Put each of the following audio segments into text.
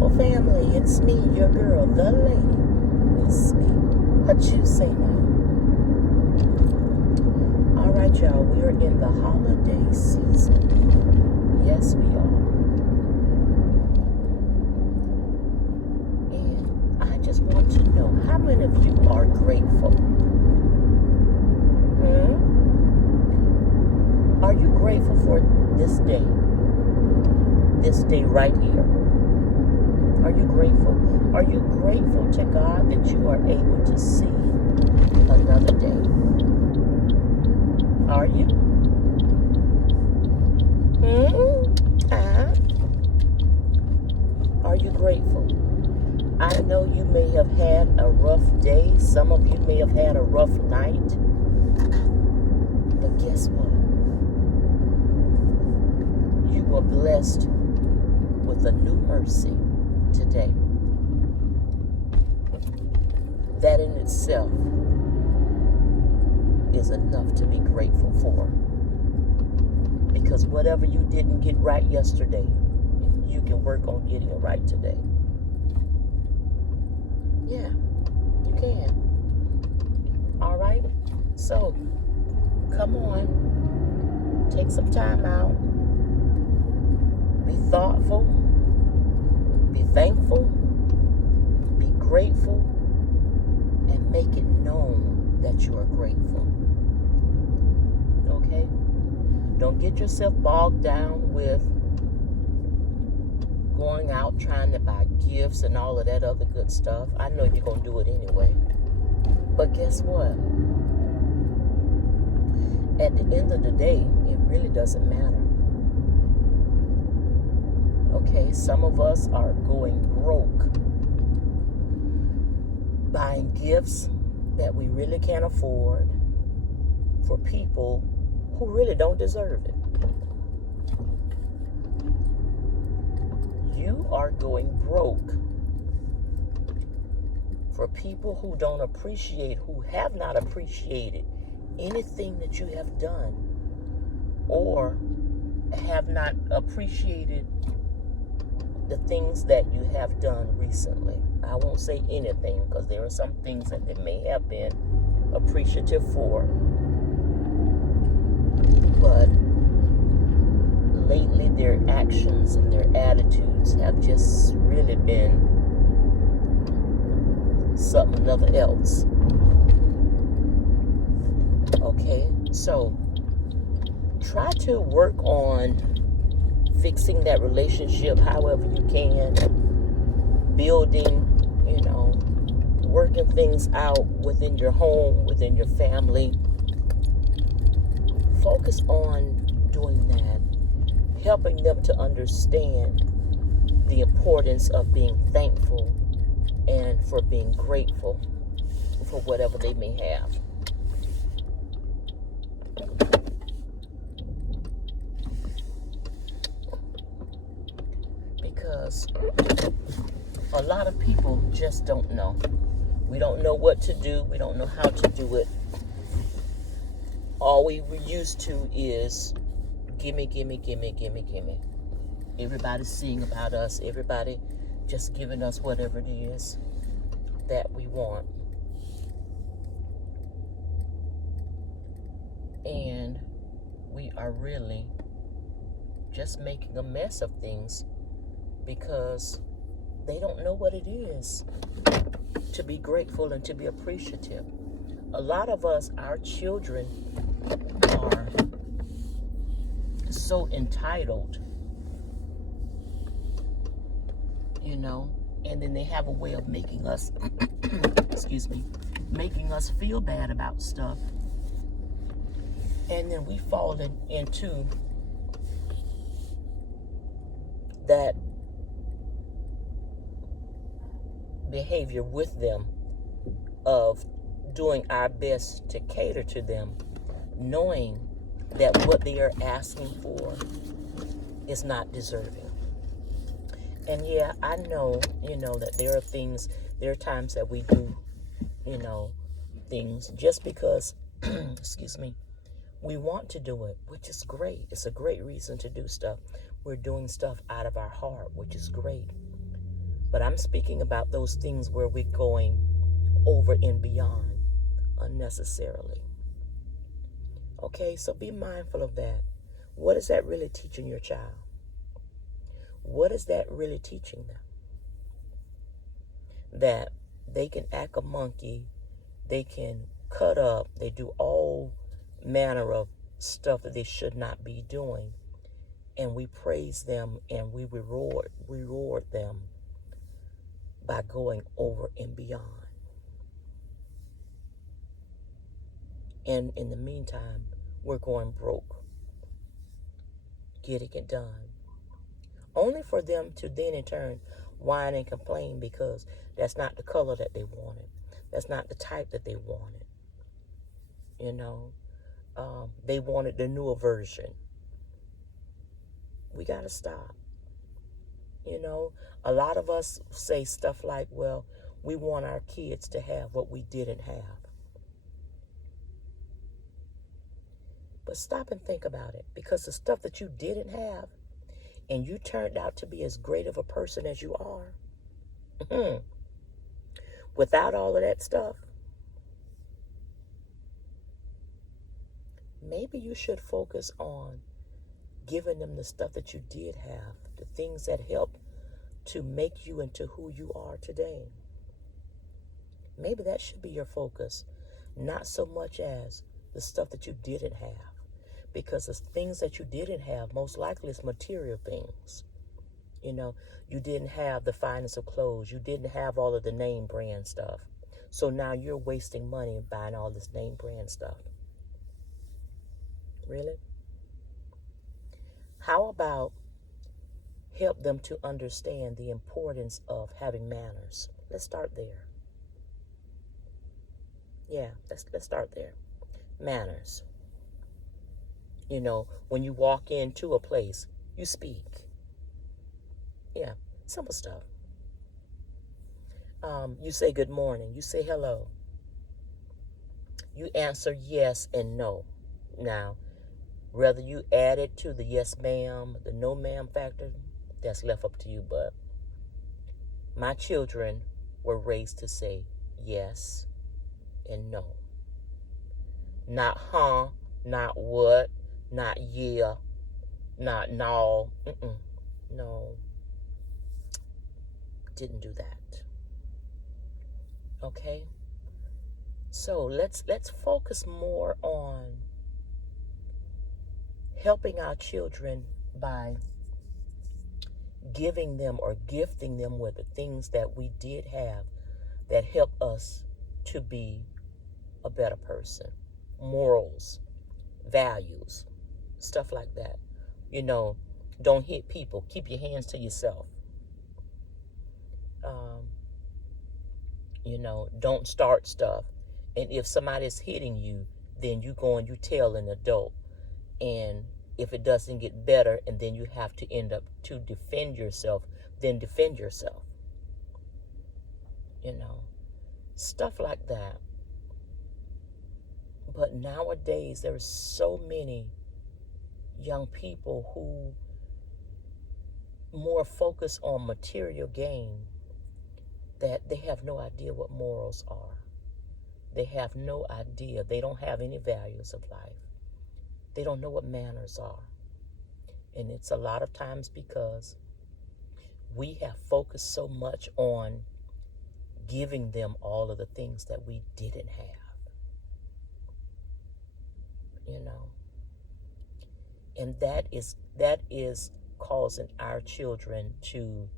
Grateful family, it's me, your girl, the lady. It's me. What you say now? All right, y'all, we're in the holiday season. Yes, we are. And I just want to know, how many of you are grateful? Are you grateful for this day? This day right here? Are you grateful? Are you grateful to God that you are able to see another day? Are you? Are you grateful? I know you may have had a rough day. Some of you may have had a rough night. But guess what? You were blessed with a new mercy today. That in itself is enough to be grateful for. Because whatever you didn't get right yesterday, you can work on getting it right today. Yeah, you can. All right? So, come on. Take some time out. Be thoughtful. Be thankful. Be grateful. And make it known that you are grateful. Okay? Don't get yourself bogged down with going out trying to buy gifts and all of that other good stuff. I know you're going to do it anyway. But guess what? At the end of the day, it really doesn't matter. Okay, some of us are going broke, buying gifts that we really can't afford for people who really don't deserve it. You are going broke for people who don't appreciate, who have not appreciated anything that you have done, or have not appreciated the things that you have done recently. I won't say anything, because there are some things that they may have been appreciative for, but lately their actions and their attitudes have just really been something another else. Okay, so try to work on fixing that relationship however you can, building, working things out within your home, within your family. Focus on doing that, helping them to understand the importance of being thankful and for being grateful for whatever they may have. Because a lot of people just don't know. We don't know what to do. We don't know how to do it. All we were used to is gimme, gimme, gimme, gimme, gimme. Everybody's seeing about us. Everybody just giving us whatever it is that we want. And we are really just making a mess of things because they don't know what it is to be grateful and to be appreciative. A lot of us, our children, are so entitled, and then they have a way of making us, making us feel bad about stuff. And then we fall into that behavior with them of doing our best to cater to them, knowing that what they are asking for is not deserving. And yeah, I know, that there are times that we do, things just because, we want to do it, which is great. It's a great reason to do stuff. We're doing stuff out of our heart, which is great. But I'm speaking about those things where we're going over and beyond unnecessarily. Okay, so be mindful of that. What is that really teaching your child? What is that really teaching them? That they can act a monkey, they can cut up, they do all manner of stuff that they should not be doing. And we praise them and we reward them by going over and beyond. And in the meantime, we're going broke, getting it done. Only for them to then in turn whine and complain because that's not the color that they wanted. That's not the type that they wanted. You know, they wanted the newer version. We got to stop. You know, a lot of us say stuff like, well, we want our kids to have what we didn't have. But stop and think about it, because the stuff that you didn't have and you turned out to be as great of a person as you are, without all of that stuff, maybe you should focus on giving them the stuff that you did have, the things that helped to make you into who you are today. Maybe that should be your focus, not so much as the stuff that you didn't have. Because the things that you didn't have, most likely is material things. You know, you didn't have the finest of clothes. You didn't have all of the name brand stuff. So now you're wasting money buying all this name brand stuff. Really? How about help them to understand the importance of having manners? Let's start there. Yeah, let's start there. Manners. You know, when you walk into a place, you speak. Yeah, simple stuff. You say good morning. You say hello. You answer yes and no. Now, whether you add it to the yes ma'am, the no ma'am factor, that's left up to you. But my children were raised to say yes and no. Not not what, not yeah, not no. No, didn't do that. Okay? So let's focus more on helping our children by giving them or gifting them with the things that we did have that help us to be a better person. Morals, values, stuff like that. You know, don't hit people. Keep your hands to yourself. You know, don't start stuff. And if somebody's hitting you, then you go and you tell an adult. And if it doesn't get better and then you have to end up to defend yourself, then defend yourself. You know, stuff like that. But nowadays, there are so many young people who more focus on material gain that they have no idea what morals are. They have no idea. They don't have any values of life. They don't know what manners are. And it's a lot of times because we have focused so much on giving them all of the things that we didn't have. You know. And that is causing our children to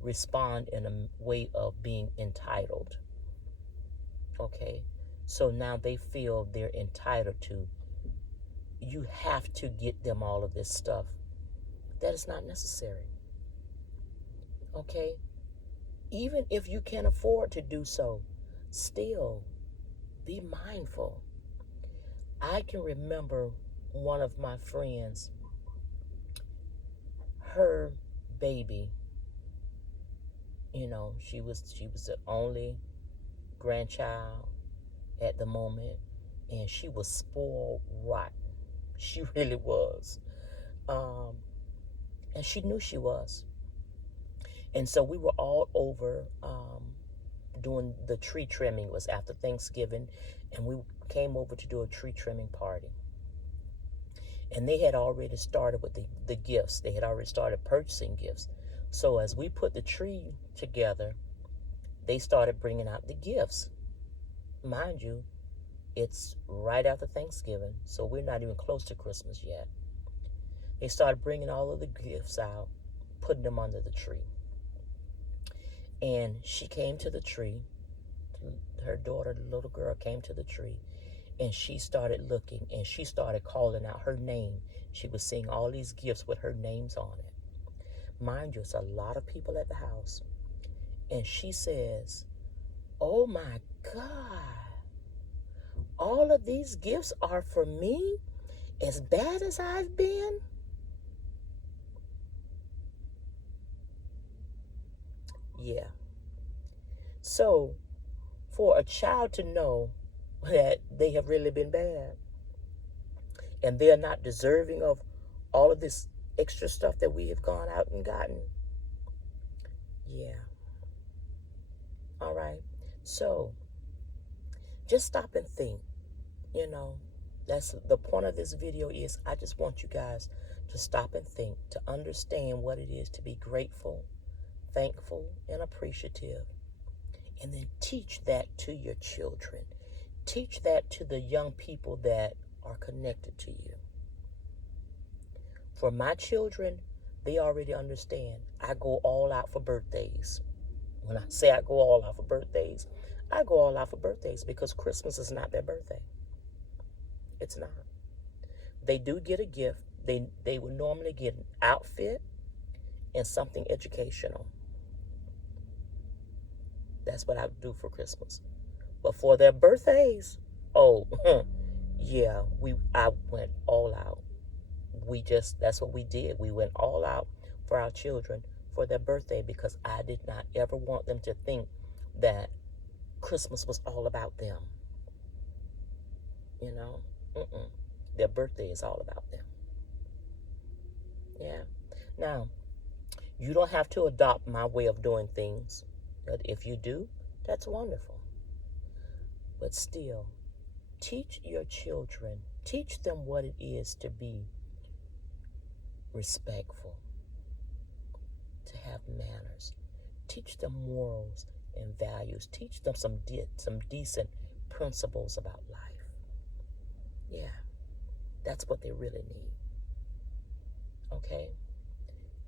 respond in a way of being entitled. Okay? So now they feel they're entitled to. You have to get them all of this stuff. That is not necessary. Okay? Even if you can afford to do so, still be mindful. I can remember one of my friends, her baby, you know, she was the only grandchild at the moment, and she was spoiled rotten. She really was. And she knew she was. And so we were all over doing the tree trimming. It was after Thanksgiving, and we came over to do a tree trimming party. And they had already started with the gifts. They had already started purchasing gifts. So as we put the tree together, they started bringing out the gifts. Mind you, it's right after Thanksgiving, so we're not even close to Christmas yet. They started bringing all of the gifts out, putting them under the tree. And she came to the tree. Her daughter, the little girl, came to the tree, and she started looking, and she started calling out her name. She was seeing all these gifts with her names on it. Mind you, it's a lot of people at the house. And she says, "Oh my God, all of these gifts are for me? As bad as I've been?" Yeah. So, for a child to know that they have really been bad and they're not deserving of all of this extra stuff that we have gone out and gotten, yeah. All right. So, just stop and think, you know. That's the point of this video. Is I just want you guys to stop and think, to understand what it is to be grateful, thankful, and appreciative. And then teach that to your children. Teach that to the young people that are connected to you. For my children, they already understand. I go all out for birthdays. When I say I go all out for birthdays, I go all out for birthdays because Christmas is not their birthday. It's not. They do get a gift. They would normally get an outfit and something educational. That's what I do for Christmas. But for their birthdays, oh, yeah, I went all out. That's what we did. We went all out for our children for their birthday because I did not ever want them to think that Christmas was all about them. You know, their birthday is all about them. Yeah. Now, you don't have to adopt my way of doing things. But if you do, that's wonderful. But still, teach your children, teach them what it is to be respectful, to have manners. Teach them morals and values. Teach them some decent principles about life. Yeah, that's what they really need. Okay?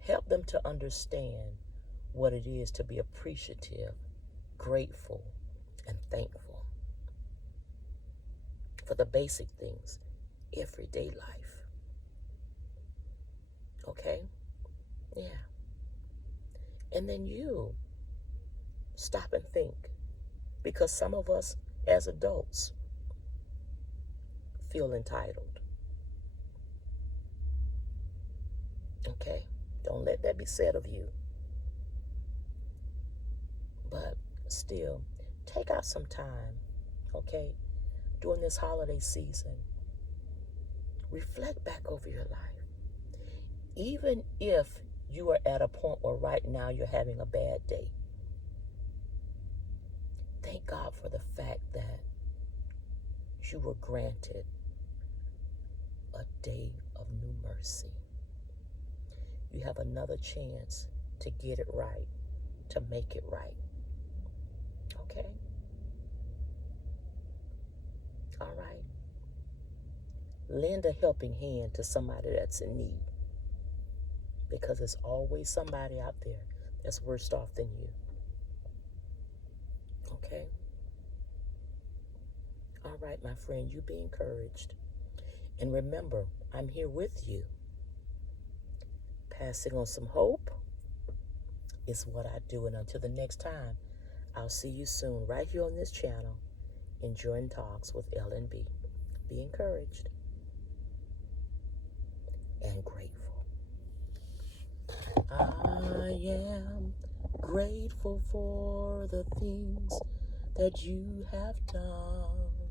Help them to understand what it is to be appreciative, grateful, and thankful for the basic things, everyday life. Okay? Yeah. And then you stop and think, because some of us as adults feel entitled. Okay? Don't let that be said of you. But still, take out some time, okay, during this holiday season. Reflect back over your life. Even if you are at a point where right now you're having a bad day, thank God for the fact that you were granted a day of new mercy. You have another chance to get it right, to make it right. Okay? All right. Lend a helping hand to somebody that's in need, because there's always somebody out there that's worse off than you. Okay? All right, my friend, you be encouraged. And remember, I'm here with you. Passing on some hope is what I do. And until the next time, I'll see you soon right here on this channel, Enjoying Talks with L&B. Be encouraged and grateful. I am grateful for the things that you have done.